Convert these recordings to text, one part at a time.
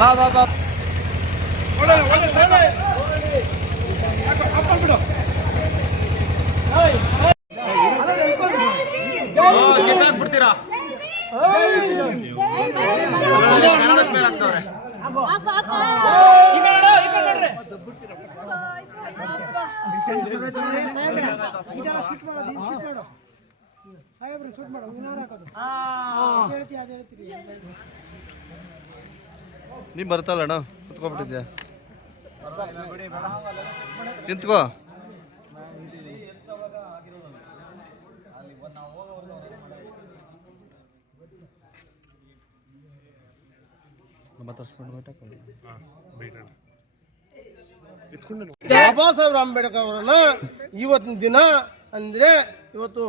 బా బా బా ಇದೆಲ್ಲ ಶೂಟ್ ಮಾಡೋದು ಇದು ಶೂಟ್ ಮಾಡು ಸಾಹೇಬ್ರು ಶೂಟ್ ಮಾಡು ಹೂನಾರ ಹಾಕೋದು. ಅದ್ ಹೇಳ್ತಿ ಅದು ಹೇಳ್ತೀರಿ. ನೀ ಬರ್ತಲ್ಲ ಅಣ್ಣ? ಕುತ್ಕೊಬಿಟ್ಟಿದ್ಯಾ ನಿಂತ್ಕೋ. ಬಾಬಾ ಸಾಹೇಬ್ ಅಂಬೇಡ್ಕರ್ ಅವರನ್ನ ಇವತ್ತಿನ ದಿನ ಅಂದ್ರೆ ಇವತ್ತು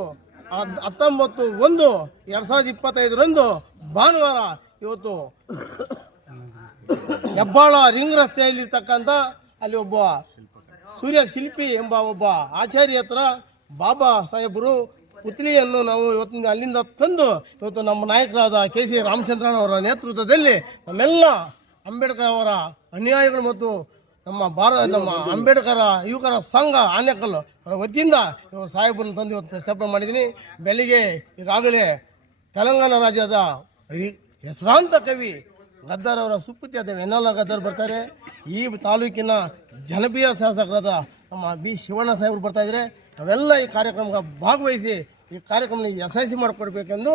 ಹತ್ತೊಂಬತ್ತು ಒಂದು ಎರಡ್ ಸಾವಿರದ ಇಪ್ಪತ್ತೈದರಂದು ಭಾನುವಾರ ಇವತ್ತು ಹೆಬ್ಬಾಳ ರಿಂಗ್ ರಸ್ತೆಯಲ್ಲಿ ಇರ್ತಕ್ಕಂಥ ಅಲ್ಲಿ ಒಬ್ಬ ಸೂರ್ಯ ಶಿಲ್ಪಿ ಎಂಬ ಒಬ್ಬ ಆಚಾರ್ಯ ಹತ್ರ ಬಾಬಾ ಸಾಹೇಬರು ಪುತ್ಲಿಯನ್ನು ನಾವು ಇವತ್ತಿನ ಅಲ್ಲಿಂದ ತಂದು ಇವತ್ತು ನಮ್ಮ ನಾಯಕರಾದ ಕೆ ಸಿ ರಾಮಚಂದ್ರನ್ ಅವರ ನೇತೃತ್ವದಲ್ಲಿ ನಮ್ಮೆಲ್ಲ ಅಂಬೇಡ್ಕರ್ ಅವರ ಅನುಯಾಯಿಗಳು ಮತ್ತು ನಮ್ಮ ಭಾರತ ನಮ್ಮ ಅಂಬೇಡ್ಕರ ಯುವಕರ ಸಂಘ, ಆನೆಕಲ್ಲು ಅವರ ವತಿಯಿಂದ ಇವರು ಸಾಹೇಬರನ್ನು ತಂದು ಇವತ್ತು ಪ್ರಸ್ತಾಪ ಮಾಡಿದ್ದೀನಿ. ಬೆಳಿಗ್ಗೆ ಈಗಾಗಲೇ ತೆಲಂಗಾಣ ರಾಜ್ಯದ ಹೆಸರಾಂತ ಕವಿ ಗದ್ದಾರ್ ಅವರ ಸುಪುತ್ರಿಯಾದ ವೆನ್ನಲ್ಲ ಗದ್ದಾರ್ ಬರ್ತಾರೆ. ಈ ತಾಲೂಕಿನ ಜನಪ್ರಿಯ ಶಾಸಕರಾದ ನಮ್ಮ ಬಿ. ಶಿವಣ್ಣ ಸಾಹೇಬರು ಬರ್ತಾ ಇದ್ದಾರೆ. ನಾವೆಲ್ಲ ಈ ಕಾರ್ಯಕ್ರಮಕ್ಕೆ ಭಾಗವಹಿಸಿ ಈ ಕಾರ್ಯಕ್ರಮನ ಯಶಸ್ವಿ ಮಾಡಿಕೊಡ್ಬೇಕೆಂದು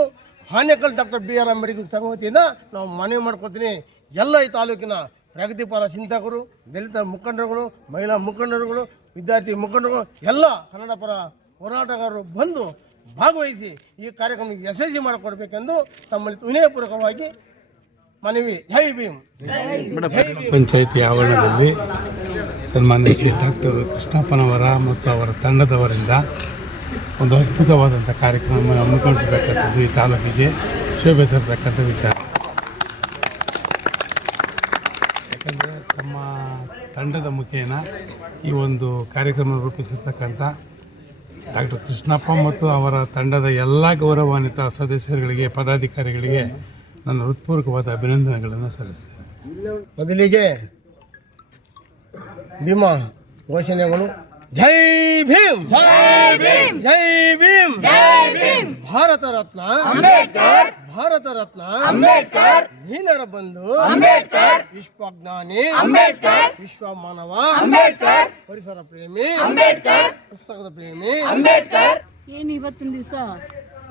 Anekal doctor B. R. Ambedkar ಸಂಘ ವತಿಯಿಂದ ನಾವು ಮನವಿ ಮಾಡ್ಕೊಡ್ತೀನಿ. ಎಲ್ಲ ಈ ತಾಲೂಕಿನ ಪ್ರಗತಿಪರ ಚಿಂತಕರು ದಲಿತ ಮುಖಂಡರುಗಳು ಮಹಿಳಾ ಮುಖಂಡರುಗಳು ವಿದ್ಯಾರ್ಥಿ ಮುಖಂಡರುಗಳು ಎಲ್ಲ ಕನ್ನಡ ಪರ ಹೋರಾಟಗಾರರು ಬಂದು ಭಾಗವಹಿಸಿ ಈ ಕಾರ್ಯಕ್ರಮ ಯಶಸ್ವಿ ಮಾಡಿಕೊಡ್ಬೇಕೆಂದು ತಮ್ಮಲ್ಲಿ ವಿನಯಪೂರ್ವಕವಾಗಿ ಮನವಿ. ಜೈ ಭೀಮ್. ಪಂಚಾಯಿತಿ ಆವರಣದಲ್ಲಿ ಸನ್ಮಾನ್ಯ ಶ್ರೀ ಡಾಕ್ಟರ್ ಕೃಷ್ಣಪ್ಪನವರ ಮತ್ತು ಅವರ ತಂಡದವರಿಂದ ಒಂದು ಅದ್ಭುತವಾದಂಥ ಕಾರ್ಯಕ್ರಮ ಹಮ್ಮಿಕೊಂಡಿರ್ತಕ್ಕಂಥದ್ದು ಈ ತಾಲೂಕಿಗೆ. ಶೋಭೆ ತರತಕ್ಕಂಥ ವಿಚಾರ ಯಾಕಂದರೆ ತಮ್ಮ ತಂಡದ ಮುಖೇನ ಈ ಒಂದು ಕಾರ್ಯಕ್ರಮ ರೂಪಿಸಿರ್ತಕ್ಕಂಥ ಡಾಕ್ಟರ್ ಕೃಷ್ಣಪ್ಪ ಮತ್ತು ಅವರ ತಂಡದ ಎಲ್ಲ ಗೌರವಾನ್ವಿತ ಸದಸ್ಯರುಗಳಿಗೆ ಪದಾಧಿಕಾರಿಗಳಿಗೆ ನನ್ನ ಹೃತ್ಪೂರ್ವಕವಾದ ಅಭಿನಂದನೆಗಳನ್ನು ಸಲ್ಲಿಸ್ತೇನೆ. ಮೊದಲಿಗೆ ಭೀಮ ಘೋಷಣೆಗಳು. ಜೈ ಭೀಮ್! ಜೈ ಭೀಮ್! ಜೈ ಭೀಮ್! ಜೈ ಭೀಮ್! ಭಾರತ ರತ್ನ. ಅಂಬೇಡ್ಕರ್ ಭಾರತ ರತ್ನ ಅಂಬೇಡ್ಕರ್. ನೀನರ ಬಂಧು ಅಂಬೇಡ್ಕರ್. ವಿಶ್ವಜ್ಞಾನಿ ಅಂಬೇಡ್ಕರ್. ವಿಶ್ವ ಮಾನವ ಅಂಬೇಡ್ಕರ್. ಪರಿಸರ ಪ್ರೇಮಿ ಅಂಬೇಡ್ಕರ್. ಪುಸ್ತಕದ ಪ್ರೇಮಿ ಅಂಬೇಡ್ಕರ್. ಏನು ಇವತ್ತಿನ ದಿವಸ?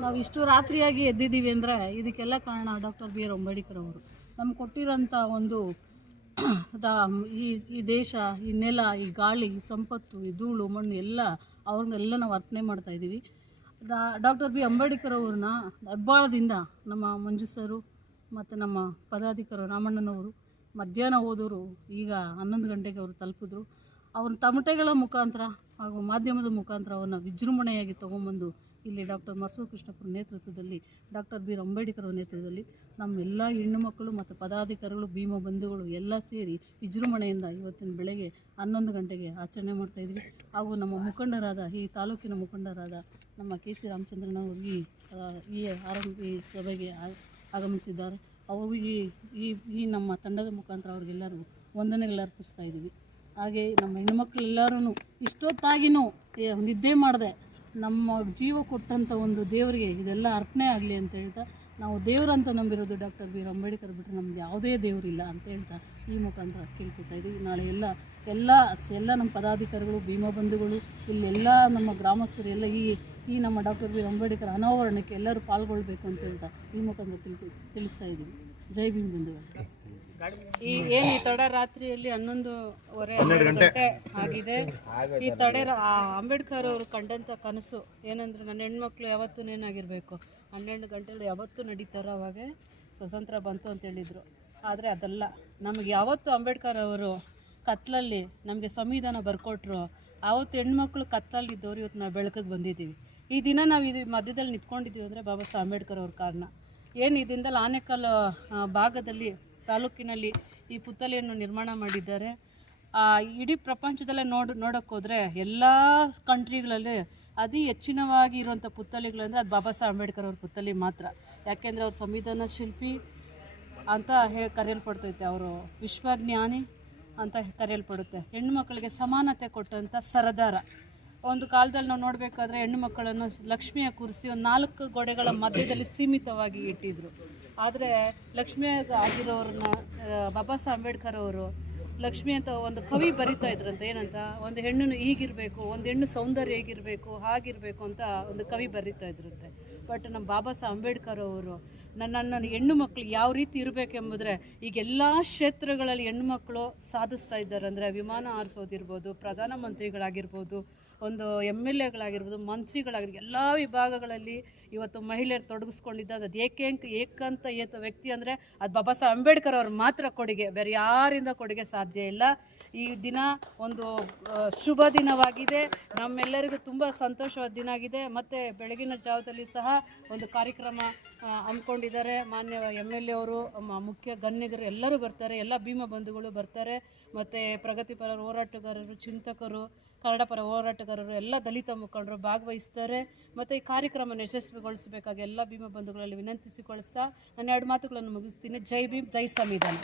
ನಾವು ಇಷ್ಟು ರಾತ್ರಿಯಾಗಿ ಎದ್ದಿದ್ದೀವಿ ಅಂದರೆ ಇದಕ್ಕೆಲ್ಲ ಕಾರಣ ಡಾಕ್ಟರ್ ಬಿ ಆರ್ ಅಂಬೇಡ್ಕರ್ ಅವರು. ನಮ್ಗೆ ಕೊಟ್ಟಿರೋಂಥ ಒಂದು ಈ ಈ ದೇಶ ಈ ನೆಲ ಈ ಗಾಳಿ ಈ ಸಂಪತ್ತು ಈ ಧೂಳು ಮಣ್ಣು ಎಲ್ಲ ಅವ್ರನ್ನೆಲ್ಲ ನಾವು ಅರ್ಪಣೆ ಮಾಡ್ತಾ ಇದ್ದೀವಿ. ಡಾಕ್ಟರ್ ಬಿ ಅಂಬೇಡ್ಕರ್ ಅವ್ರನ್ನ ಹೆಬ್ಬಾಳದಿಂದ ನಮ್ಮ ಮಂಜು ಸರು ಮತ್ತು ನಮ್ಮ ಪದಾಧಿಕಾರಿ ರಾಮಣ್ಣನವರು ಮಧ್ಯಾಹ್ನ ಹೋದವರು ಈಗ ಹನ್ನೊಂದು ಗಂಟೆಗೆ ಅವರು ತಲುಪಿದ್ರು. ಅವ್ರ ತಮಟೆಗಳ ಮುಖಾಂತರ ಹಾಗೂ ಮಾಧ್ಯಮದ ಮುಖಾಂತರ ಅವನ್ನ ವಿಜೃಂಭಣೆಯಾಗಿ ತೊಗೊಂಬಂದು ಇಲ್ಲಿ ಡಾಕ್ಟರ್ ಮರ್ಸೂ ಕೃಷ್ಣಪುರ ನೇತೃತ್ವದಲ್ಲಿ, ಡಾಕ್ಟರ್ ಬಿ ಅಂಬೇಡ್ಕರ್ ನೇತೃತ್ವದಲ್ಲಿ ನಮ್ಮ ಎಲ್ಲ ಹೆಣ್ಣು ಮಕ್ಕಳು ಮತ್ತು ಪದಾಧಿಕಾರಿಗಳು, ಭೀಮ ಬಂಧುಗಳು ಎಲ್ಲ ಸೇರಿ ವಿಜೃಂಭಣೆಯಿಂದ ಇವತ್ತಿನ ಬೆಳಗ್ಗೆ ಹನ್ನೊಂದು ಗಂಟೆಗೆ ಆಚರಣೆ ಮಾಡ್ತಾಯಿದ್ವಿ ಹಾಗೂ ನಮ್ಮ ಮುಖಂಡರಾದ, ಈ ತಾಲೂಕಿನ ಮುಖಂಡರಾದ ನಮ್ಮ ಕೆ ಸಿ ರಾಮಚಂದ್ರನ್ ಅವರು ಈ ಆರಂಭಿ ಸಭೆಗೆ ಆಗಮಿಸಿದ್ದಾರೆ. ಅವರು ಈ ಈ ಈ ನಮ್ಮ ತಂಡದ ಮುಖಾಂತರ ಅವ್ರಿಗೆಲ್ಲರೂ ವಂದನೆಗಳು ಅರ್ಪಿಸ್ತಾ ಇದ್ದೀವಿ. ಹಾಗೆ ನಮ್ಮ ಹೆಣ್ಮಕ್ಳೆಲ್ಲರೂ ಇಷ್ಟೊತ್ತಾಗಿನೂ ನಿದ್ದೆ ಮಾಡದೆ ನಮ್ಮ ಜೀವ ಕೊಟ್ಟಂಥ ಒಂದು ದೇವರಿಗೆ ಇದೆಲ್ಲ ಅರ್ಪಣೆ ಆಗಲಿ ಅಂತ ಹೇಳ್ತಾ ನಾವು ದೇವರಂತ ನಂಬಿರೋದು ಡಾಕ್ಟರ್ ಬಿ. ಆರ್ ಅಂಬೇಡ್ಕರ್ ಬಿಟ್ಟರೆ ನಮ್ದು ಯಾವುದೇ ದೇವರಿಲ್ಲ ಅಂತ ಹೇಳ್ತಾ ಈ ಮುಖಾಂತರ ಕೇಳ್ಕೊತಾ ಇದ್ದೀವಿ. ನಾಳೆ ಎಲ್ಲ ಎಲ್ಲ ಎಲ್ಲ ನಮ್ಮ ಪದಾಧಿಕಾರಿಗಳು, ಭೀಮಾ ಬಂಧುಗಳು, ಇಲ್ಲೆಲ್ಲ ನಮ್ಮ ಗ್ರಾಮಸ್ಥರು, ಎಲ್ಲ ಈ ಈ ನಮ್ಮ ಡಾಕ್ಟರ್ ಬಿ. ಆರ್ ಅಂಬೇಡ್ಕರ್ ಅನಾವರಣಕ್ಕೆ ಎಲ್ಲರೂ ಪಾಲ್ಗೊಳ್ಬೇಕು ಅಂತ ಹೇಳ್ತಾ ಈ ಮುಖಾಂತರ ತಿಳ್ಕೊ, ತಿಳಿಸ್ತಾ ಇದ್ದೀವಿ. ಜೈ ಭೀಮ್ ಬಂಧುಗಳು. ಈ ಏನು ಈ ತಡ ರಾತ್ರಿಯಲ್ಲಿ ಹನ್ನೊಂದುವರೆ ಹನ್ನೆರಡು ಗಂಟೆ. ಆಗಿದೆ. ಈ ತಡೆ ಆ ಅಂಬೇಡ್ಕರ್ ಅವರು ಕಂಡಂಥ ಕನಸು ಏನಂದ್ರೆ ನನ್ನ ಹೆಣ್ಮಕ್ಳು ಯಾವತ್ತೂ ಏನಾಗಿರಬೇಕು. ಹನ್ನೆರಡು ಗಂಟೆಲಿ ಯಾವತ್ತೂ ನಡೀತಾರೋ ಅವಾಗೆ ಸ್ವತಂತ್ರ ಬಂತು ಅಂತ ಹೇಳಿದ್ರು. ಆದರೆ ಅದಲ್ಲ. ನಮಗೆ ಯಾವತ್ತು ಅಂಬೇಡ್ಕರ್ ಅವರು ಕತ್ಲಲ್ಲಿ ನಮಗೆ ಸಂವಿಧಾನ ಬರ್ಕೊಟ್ರು. ಆವತ್ತು ಹೆಣ್ಮಕ್ಳು ಕತ್ಲಲ್ಲಿದ್ದವ್ರು ಇವತ್ತು ನಾವು ಬೆಳಕಿಗೆ ಬಂದಿದ್ದೀವಿ. ಈ ದಿನ ನಾವು ಇದು ಮಧ್ಯದಲ್ಲಿ ನಿಂತ್ಕೊಂಡಿದ್ದೀವಿ ಅಂದರೆ ಬಾಬಾ ಸಾಹೇಬ್ ಅಂಬೇಡ್ಕರ್ ಅವ್ರ ಕಾರಣ. ಏನು ಇದರಿಂದಲೇ ಆನೆಕಲ್ ಭಾಗದಲ್ಲಿ ತಾಲೂಕಿನಲ್ಲಿ ಈ ಪುತ್ತಲಿಯನ್ನು ನಿರ್ಮಾಣ ಮಾಡಿದ್ದಾರೆ. ಆ, ಇಡೀ ಪ್ರಪಂಚದಲ್ಲೇ ನೋಡ್ ನೋಡೋಕ್ಕೋದ್ರೆ ಎಲ್ಲ ಕಂಟ್ರಿಗಳಲ್ಲಿ ಅತಿ ಹೆಚ್ಚಿನವಾಗಿ ಇರುವಂಥ ಪುತ್ತಲಿಗಳಂದರೆ ಅದು ಬಾಬಾ ಸಾಹೇಬ್ ಅಂಬೇಡ್ಕರ್ ಅವ್ರ ಪುತ್ತಲಿ ಮಾತ್ರ. ಯಾಕೆಂದರೆ ಅವ್ರ ಸಂವಿಧಾನ ಶಿಲ್ಪಿ ಅಂತ ಹೇ ಕರೆಯಲ್ಪಡ್ತೈತೆ ಅವರು. ವಿಶ್ವಜ್ಞಾನಿ ಅಂತ ಕರೆಯಲ್ಪಡುತ್ತೆ. ಹೆಣ್ಣುಮಕ್ಕಳಿಗೆ ಸಮಾನತೆ ಕೊಟ್ಟಂಥ ಸರದಾರ. ಒಂದು ಕಾಲದಲ್ಲಿ ನಾವು ನೋಡಬೇಕಾದ್ರೆ ಹೆಣ್ಣು ಮಕ್ಕಳನ್ನು ಲಕ್ಷ್ಮಿಯ ಕೂರಿಸಿ ಒಂದು ನಾಲ್ಕು ಗೋಡೆಗಳ ಮಧ್ಯದಲ್ಲಿ ಸೀಮಿತವಾಗಿ ಇಟ್ಟಿದ್ರು. ಆದರೆ ಲಕ್ಷ್ಮಿ ಆಗಿರೋರನ್ನ ಬಾಬಾ ಸಾಹೇಬ್ ಅಂಬೇಡ್ಕರ್ ಅವರು ಲಕ್ಷ್ಮಿ ಅಂತ ಒಂದು ಕವಿ ಬರಿತಾ ಇದ್ರಂತ, ಏನಂತ? ಒಂದು ಹೆಣ್ಣು ಹೀಗಿರಬೇಕು ಒಂದು ಹೆಣ್ಣು ಸೌಂದರ್ಯ ಹೇಗಿರಬೇಕು ಹಾಗಿರಬೇಕು ಅಂತ ಒಂದು ಕವಿ ಬರಿತಾ ಇದ್ರಂತೆ. ಬಟ್ ನಮ್ಮ ಬಾಬಾ ಸಾಹೇಬ್ ಅಂಬೇಡ್ಕರ್ ಅವರು, ನನ್ನ ಹೆಣ್ಣು ಮಕ್ಕಳು ಯಾವ ರೀತಿ ಇರಬೇಕೆಂಬುದ್ರೆ, ಈಗ ಎಲ್ಲ ಕ್ಷೇತ್ರಗಳಲ್ಲಿ ಹೆಣ್ಣು ಮಕ್ಕಳು ಸಾಧಿಸ್ತಾ ಇದ್ದಾರೆ ಅಂದರೆ ವಿಮಾನ ಹಾರಿಸೋದಿರ್ಬೋದು, ಪ್ರಧಾನಮಂತ್ರಿಗಳಾಗಿರ್ಬೋದು ಒಂದು ಎಂ ಎಲ್ ಎಗಳಾಗಿರ್ಬೋದು, ಮಂತ್ರಿಗಳಾಗಿರ್ಬೋದು, ಎಲ್ಲ ವಿಭಾಗಗಳಲ್ಲಿ ಇವತ್ತು ಮಹಿಳೆಯರು ತೊಡಗಿಸ್ಕೊಂಡಿದ್ದಾರೆ ಅದು ಏಕೇಂಕ, ಏಕಂತ ಏತ ವ್ಯಕ್ತಿ ಅಂದರೆ ಅದು ಬಾಬಾ ಸಾಹೇಬ್ ಅಂಬೇಡ್ಕರ್ ಅವ್ರ ಮಾತ್ರ ಕೊಡುಗೆ. ಬೇರೆ ಯಾರಿಂದ ಕೊಡುಗೆ ಸಾಧ್ಯ ಇಲ್ಲ. ಈ ದಿನ ಒಂದು ಶುಭ ದಿನವಾಗಿದೆ. ನಮ್ಮೆಲ್ಲರಿಗೂ ತುಂಬ ಸಂತೋಷವಾದ ದಿನ ಆಗಿದೆ. ಮತ್ತು ಬೆಳಗಿನ ಜಾವದಲ್ಲಿ ಸಹ ಒಂದು ಕಾರ್ಯಕ್ರಮ ಹಮ್ಮಿಕೊಂಡಿದ್ದಾರೆ. ಮಾನ್ಯ ಎಂ ಎಲ್ ಎ ಅವರು ಮುಖ್ಯ ಗಣ್ಯರು ಎಲ್ಲರೂ ಬರ್ತಾರೆ. ಎಲ್ಲ ಭೀಮ ಬಂಧುಗಳು ಬರ್ತಾರೆ. ಮತ್ತು ಪ್ರಗತಿಪರ ಹೋರಾಟಗಾರರು, ಚಿಂತಕರು ಕನ್ನಡ ಪರ ಹೋರಾಟಗಾರರು ಎಲ್ಲ ದಲಿತ ಮುಖಂಡರು ಭಾಗವಹಿಸ್ತಾರೆ. ಮತ್ತು ಈ ಕಾರ್ಯಕ್ರಮ ಯಶಸ್ವಿಗೊಳಿಸಬೇಕಾಗಿ ಎಲ್ಲ ಭೀಮ ಬಂಧುಗಳಲ್ಲಿ ವಿನಂತಿಸಿಕೊಳಿಸ್ತಾ ನಾನು ಎರಡು ಮಾತುಗಳನ್ನು ಮುಗಿಸ್ತೀನಿ. ಜೈ ಭೀಮ್, ಜೈ ಸಂವಿಧಾನ.